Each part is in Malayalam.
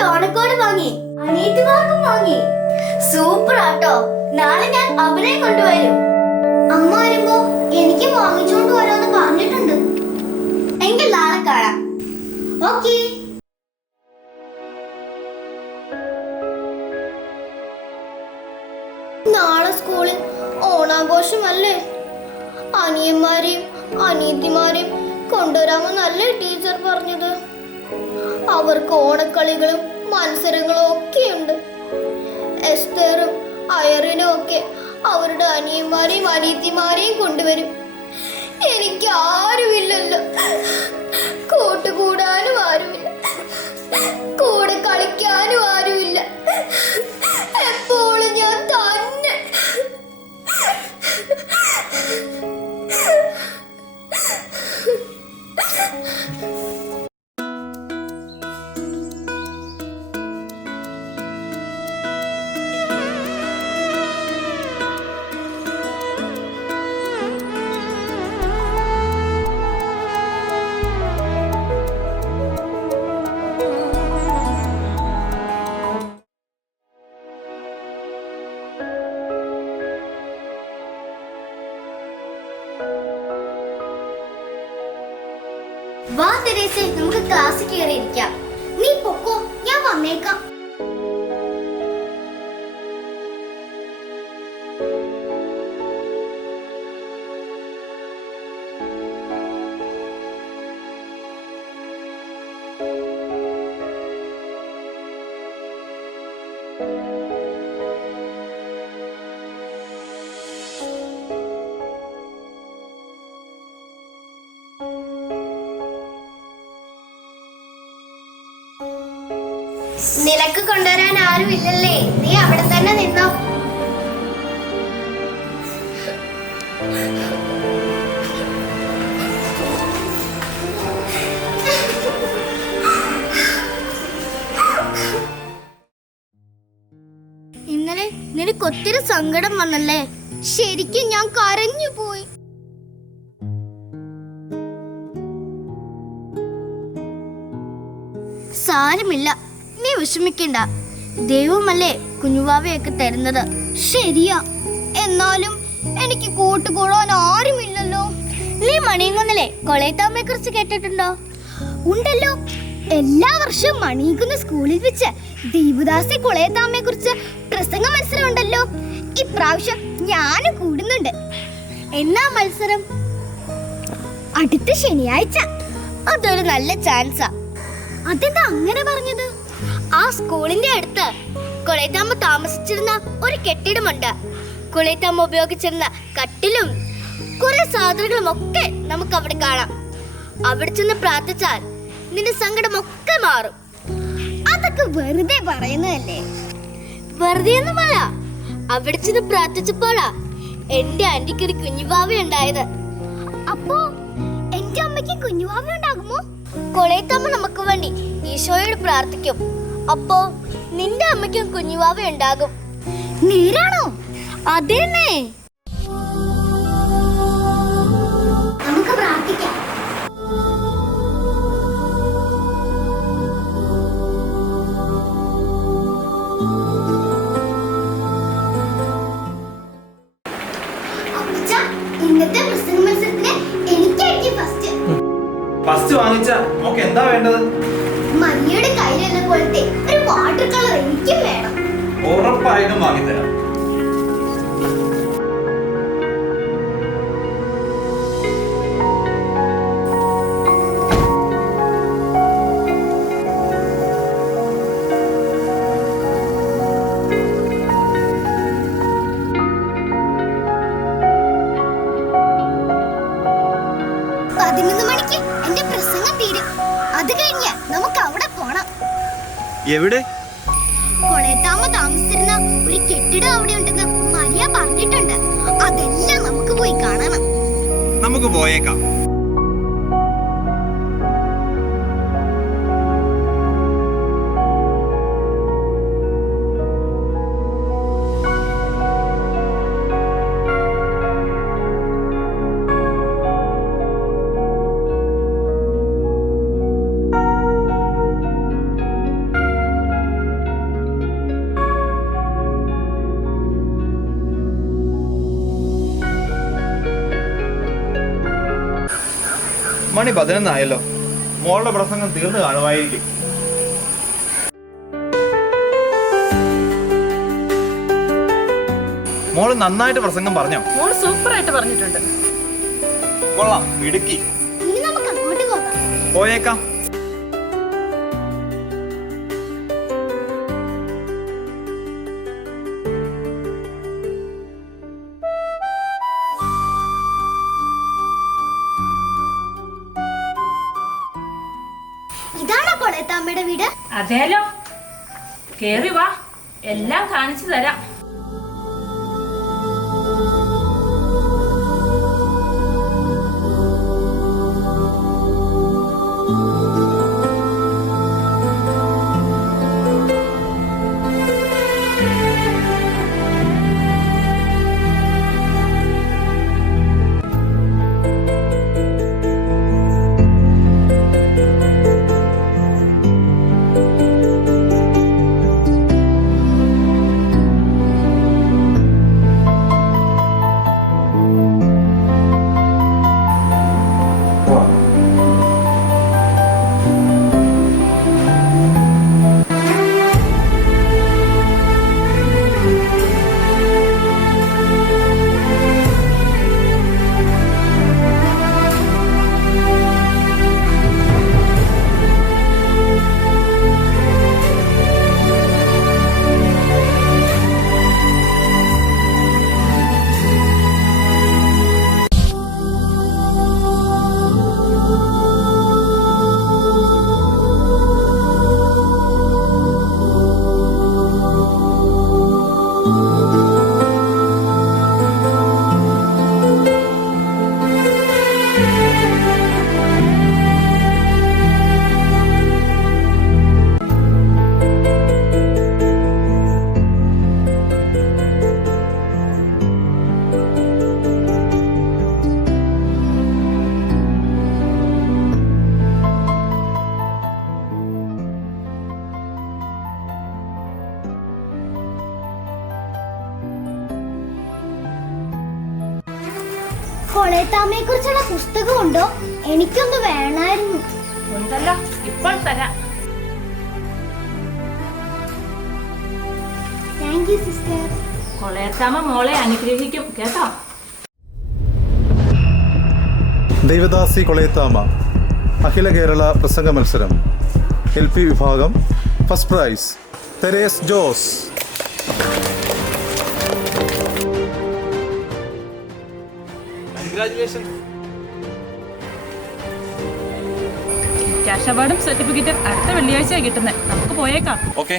എനിക്ക് ഓണക്കോട് വാങ്ങി, അനിയത്തിമാർക്കും വാങ്ങി. സൂപ്പർ ആട്ടോ. നാളെ ഞാൻ അവരെ കൊണ്ടുവരും. അമ്മ വരുമ്പോ എനിക്ക് വാങ്ങിച്ചോണ്ട് വരാന്ന് പറഞ്ഞിട്ടുണ്ട്. എങ്കിൽ നാളെ കാണാം. ഓക്കേ. നാളെ സ്കൂളിൽ ഓണാഘോഷമല്ലേ? അനിയന്മാരെയും അനിയത്തിമാരെയും കൊണ്ടുവരാമെന്നല്ലേ ടീച്ചർ പറഞ്ഞത്? അവർക്ക് ഓണക്കളികളും മത്സരങ്ങളും ഒക്കെയുണ്ട്. എസ്തേറും അയറിനും ഒക്കെ അവരുടെ അനിയന്മാരെയും അനിയത്തിമാരെയും കൊണ്ടുവരും. എനിക്ക് ആരുമില്ലല്ലോ, കൂട്ടുകൂടാനും ആരുമില്ല, കൂടെ കളിക്കാനും ആരുമില്ല. എപ്പോഴും ഞാൻ തന്നെ. വാ തെരേസേ, നമുക്ക് ക്ലാസ്സിൽ കയറിയിരിക്കാം. നീ പൊക്കോ, ഞാൻ വന്നേക്കാം. നിനക്ക് കൊണ്ടുവരാൻ ആരുമില്ലല്ലേ? നീ അവിടെ തന്നെ നിന്നോ. ഇന്നലെ നിനക്ക് ഒത്തിരി സങ്കടം വന്നല്ലേ? ശരിക്കും ഞാൻ കരഞ്ഞു പോയി. സാരമില്ല, നീ വിഷമിക്കണ്ട. ദൈവമല്ലേ കുഞ്ഞുവാവയൊക്കെ തരുന്നത്. ശരിയാ, എന്നാലും എനിക്ക് കൂട്ടുകൂടാൻ ആരുമില്ലല്ലോ. നീ മണിയങ്കുന്നിലെ കൊളയത്താമ്മയെ കുറിച്ച് കേട്ടിട്ടുണ്ടോ? ഉണ്ടല്ലോ. എല്ലാ വർഷവും മണിയങ്കുന്ന് സ്കൂളിൽ വെച്ച് ദീപുദാസി കൊളയത്താമ്മയെ കുറിച്ച് പ്രസംഗ മത്സരം ഉണ്ടല്ലോ. ഇപ്രാവശ്യം ഞാനും കൂടുന്നുണ്ട്. എന്നാ മത്സരം? അടുത്ത ശനിയാഴ്ച. അതൊരു നല്ല ചാൻസാ. അതെന്താ അങ്ങനെ പറഞ്ഞത്? ആ സ്കൂളിന്റെ അടുത്ത് കൊളയത്താമ്മ താമസിച്ചിരുന്ന ഒരു കെട്ടിടമുണ്ട്. കൊളയത്താമ്മ ഉപയോഗിച്ചിരുന്ന കട്ടിലും കുറെ സാധനങ്ങളും ഒക്കെ നമുക്ക് അവിടെ കാണാം. അവിടെ ചെന്ന് പ്രാർത്ഥിച്ചാൽ നിന്റെ സങ്കടമൊക്കെ മാറും. അതൊക്കെ വെറുതെ പറയുന്നതല്ലേ? വെറുതെ ഒന്നുമല്ല. അവിടെ ചെന്ന് പ്രാർത്ഥിച്ചപ്പോഴാ എന്റെ ആന്റിക്ക് ഒരു കുഞ്ഞുവാവ ഉണ്ടായത്. അപ്പോ എന്റെ അമ്മയ്ക്ക് കുഞ്ഞുവാവ ഉണ്ടാകുമോ? കൊളയത്താമ്മ നമുക്ക് വേണ്ടി ഈശോയോട് പ്രാർത്ഥിക്കും. അപ്പോ നിന്റെ അമ്മയ്ക്കും കുഞ്ഞുവാവ ഉണ്ടാകും. നേരാണോ? അതേന്നേ. നമുക്ക് പ്രാർത്ഥിക്കാം. ഇന്നത്തെ പ്രസംഗ മത്സരത്തിന് എനിക്കായിരിക്കും ഫസ്റ്റ്. ഫസ്റ്റ് വാങ്ങിച്ച നമുക്ക് എന്താ വേണ്ടത്? മഞ്ഞയുടെ കയ്യിലുള്ള പോലത്തെ ഒരു വാട്ടർ കളർ എനിക്കും വേണം. ഉറപ്പായിട്ടും വാങ്ങിത്തരാം. എവിടെ? കൊളയത്താമ്മ താമസിച്ചിരുന്ന ഒരു കെട്ടിടം അവിടെ ഉണ്ടെന്ന് മരിയ പറഞ്ഞിട്ടുണ്ട്. അതെല്ലാം നമുക്ക് പോയി കാണണം. നമുക്ക് പോയേക്കാം. മണി 11 ആയല്ലോ. മോളുടെ പ്രസംഗം തീർന്നു കാണുമായിരിക്കും. മോള് നന്നായിട്ട് പ്രസംഗം പറഞ്ഞോ? മോള് സൂപ്പറായിട്ട് പറഞ്ഞിട്ടുണ്ട്. കൊള്ളാം, മിടുക്കി. ഇനി നമുക്ക് അങ്ങോട്ട് പോകാം. പോയേക്കാം. ഇതാണോ കൊളയത്താമ്മയുടെ വീട്? അതേലോ, കേറി വാ, എല്ലാം കാണിച്ചു തരാം. കൊളയത്താമ്മയെ കുറിച്ചുള്ള പുസ്തകം ഉണ്ടോ? എനിക്കൊന്ന് വേണമായിരുന്നു. ഉണ്ടല്ലോ, ഇപ്പോൾ തരാം. Thank you sister. കൊളയത്താമ്മ മോളെ അനുഗ്രഹിക്കും കേട്ടോ. ദൈവദാസി കൊളയത്താമ്മ അഖില കേരള പ്രസംഗ മത്സരം LP വിഭാഗം. First prize Therese Jose. Cash അവാർഡും സർട്ടിഫിക്കറ്റും അടുത്ത വെള്ളിയാഴ്ചയാണ് കിട്ടുന്നത്. നമുക്ക് പോയേക്കാം. ഓക്കെ.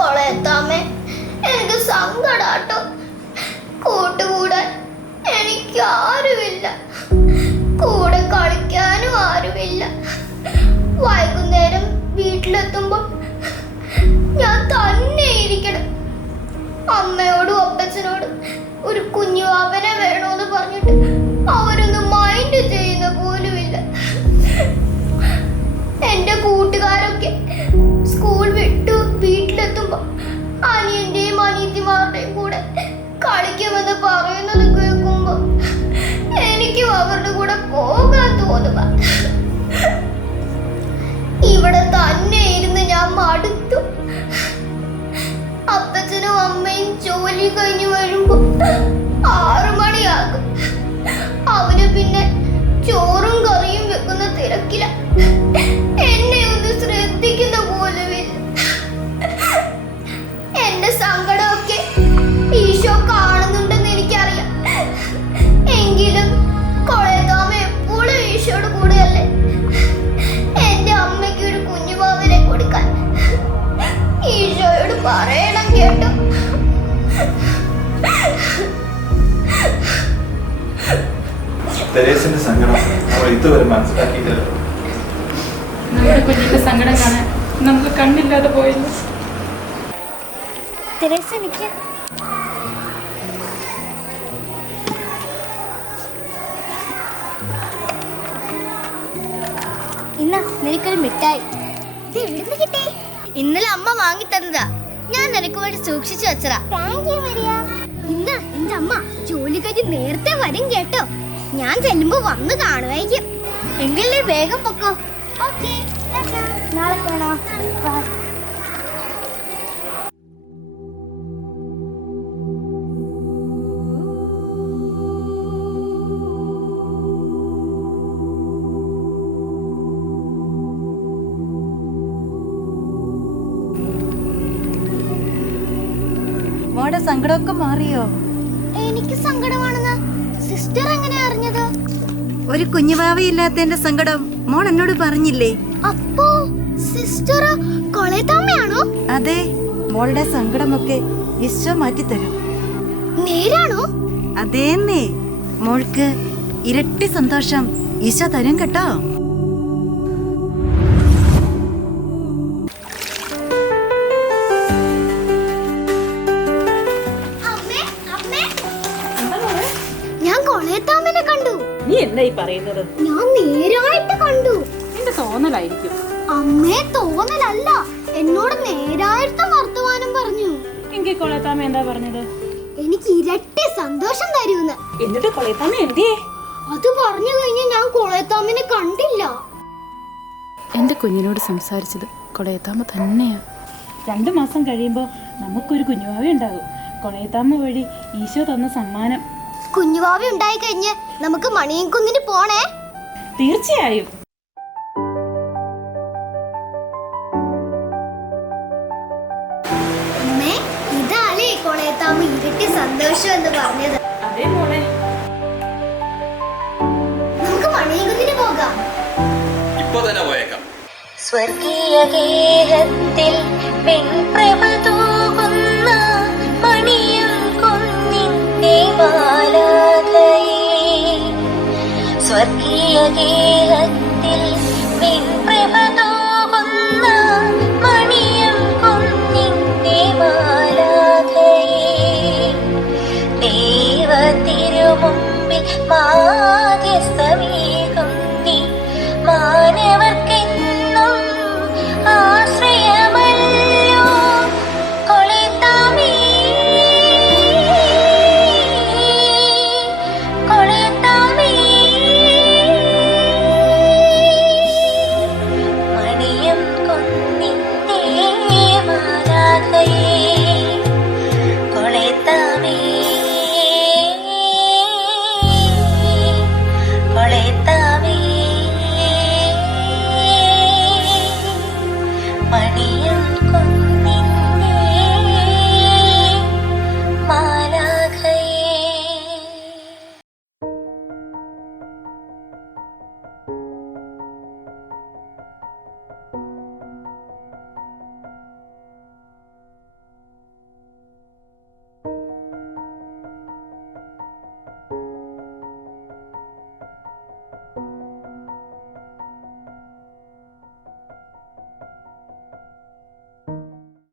കൊളയത്താമ്മേ, എനിക്ക് സങ്കടാട്ടോ. കൂട്ടുകൂടാൻ എനിക്ക് ആരുമില്ല, കൂടെ കളിക്കാനും ആരുമില്ല. വൈകുന്നേരം വീട്ടിലെത്തുമ്പോൾ ഞാൻ തന്നെ ഇരിക്കണം. അമ്മയോടും അപ്പച്ചനോടും ഒരു കുഞ്ഞുവാവനെ വേണോന്ന് പറഞ്ഞിട്ട് അവരൊന്നും മൈൻഡ് ചെയ്യുന്ന പോലുമില്ല. എന്റെ കൂട്ടുകാരൊക്കെ സ്കൂൾ വിട്ടു വീട്ടിലെത്തുമ്പോ അനിയന്റെയും അനിയത്തിമാരുടെയും കൂടെ കളിക്കുമെന്ന് പറയുന്നത് കേൾക്കുമ്പോ എനിക്കും അവരുടെ കൂടെ പോകാൻ തോന്നുക. ഇവിടെ തന്നെ ഇരുന്ന് ഞാൻ മടുത്തു. അപ്പച്ചനും അമ്മയും ജോലി കഴിഞ്ഞു വരുമ്പോ 6 മണിയാകും. അവര് പിന്നെ ചോറും കറിയും വെക്കുന്ന തിരക്കില. എന്നെ ഒന്ന് ശ്രദ്ധിക്കുന്ന പോലുമില്ല. എന്റെ സങ്കടമൊക്കെ ഈശോ കാണുന്നുണ്ടെന്ന് എനിക്കറിയാം. എങ്കിലും കൊളയത്താമ്മ എപ്പോഴും ഈശോയുടെ കൂടെയല്ലേ. എന്റെ അമ്മയ്ക്ക് ഒരു കുഞ്ഞുമാവനെ കൊടുക്കാൻ ഈശോയോട് പറയണം കേട്ടോ. തെരേസിന്റെ സങ്കടം നമ്മൾ ഇതുവരെ മനസ്സിലാക്കിയിട്ടില്ല. നമ്മുടെ കുഞ്ഞിന്റെ സങ്കടം കാണാൻ നമുക്ക് കണ്ണില്ലാതെ പോയല്ലോ. തെരേസ എനിക്ക് ഇന്ന് നിനക്കൊരു മിഠായി. ഇത് എവിടുന്ന് കിട്ടി? ഇന്നലെ അമ്മ വാങ്ങി തന്നതാ. ഞാൻ നിനക്ക് വേണ്ടി സൂക്ഷിച്ചു വെച്ചതാ. ഇന്ന് എന്റെ അമ്മ ജോലി കഴിഞ്ഞ് നേരത്തെ വരും കേട്ടോ. ഞാൻ ചെല്ലുമ്പോ വന്ന് കാണുമായിരിക്കും. എങ്കിലേ വേഗം പൊക്കോ. നാളെ കാണാം. മോടെ സങ്കടമൊക്കെ മാറിയോ? എനിക്ക് സങ്കടമാണെന്ന് സിസ്റ്റർ എങ്ങനെ അറിഞ്ഞത്? ഒരു കുഞ്ഞുവാവയില്ലാത്തതിന്റെ സങ്കടം മോൾ എന്നോട് പറഞ്ഞില്ലേ? അപ്പോ സിസ്റ്റർ കൊളേത്താമ്മയാണോ? അതെ, മോളുടെ സങ്കടമൊക്കെ ഈശോ മാറ്റിത്തരും. നേരാണോ? അതേന്നേ, മോൾക്ക് ഇരട്ടി സന്തോഷം ഈശോ തരും കേട്ടോ. ഞാൻ കൊളേത്താമ്മനെ കണ്ടു. നീ എന്തായി പറയുന്നത്? ഞാൻ നേരായിട്ട് കണ്ടു. നിന്റെ തോന്നലായിരിക്കും. അമ്മേ, തോന്നലല്ല, എന്നോട് നേരായിട്ട് വർത്തമാനം പറഞ്ഞു. എങ്കിൽ കൊളേത്താമ്മ എന്താ പറഞ്ഞത്? എനിക്ക് ഇരട്ടി സന്തോഷം തരൂന്ന്. എന്നിട്ട് കൊളേത്താമ്മ എന്തിയേ? അത് പറഞ്ഞു കഴിഞ്ഞ് ഞാൻ കൊളേത്താമ്മനെ കണ്ടില്ല. എന്റെ കുഞ്ഞിനോട് സംസാരിച്ചത് കൊളേത്താമ്മ തന്നെയാ. 2 മാസം കഴിയുമ്പോൾ നമുക്കൊരു കുഞ്ഞുവാവ ഉണ്ടാകും. കൊളേത്താമ്മ വഴി ഈശോ തന്ന സമ്മാനം. കുഞ്ഞുവാവ ഉണ്ടായി കഴിഞ്ഞ് നമുക്ക് മണിയൻകുന്നിന് പോണേ. തീർച്ചയായും. അമ്മേ, ഇതാലേ കൊളേത്താമ്മ ഇരട്ടി സന്തോഷം എന്ന് പറഞ്ഞത്. അതേ മോളെ. നമുക്ക് മണിയൻകുന്നിന് പോകാം. ഇപ്പൊ തന്നെ പോയേക്കാം. സ്വർഗീയ ഗേഹത്തിൽ വെൺപ്രഭ തൂകുന്ന മണിയും കുന്നിന്റെ മാലാഖയേ. സ്വർഗീയ ഗേഹത്തിൽ വെൺപ്രഭ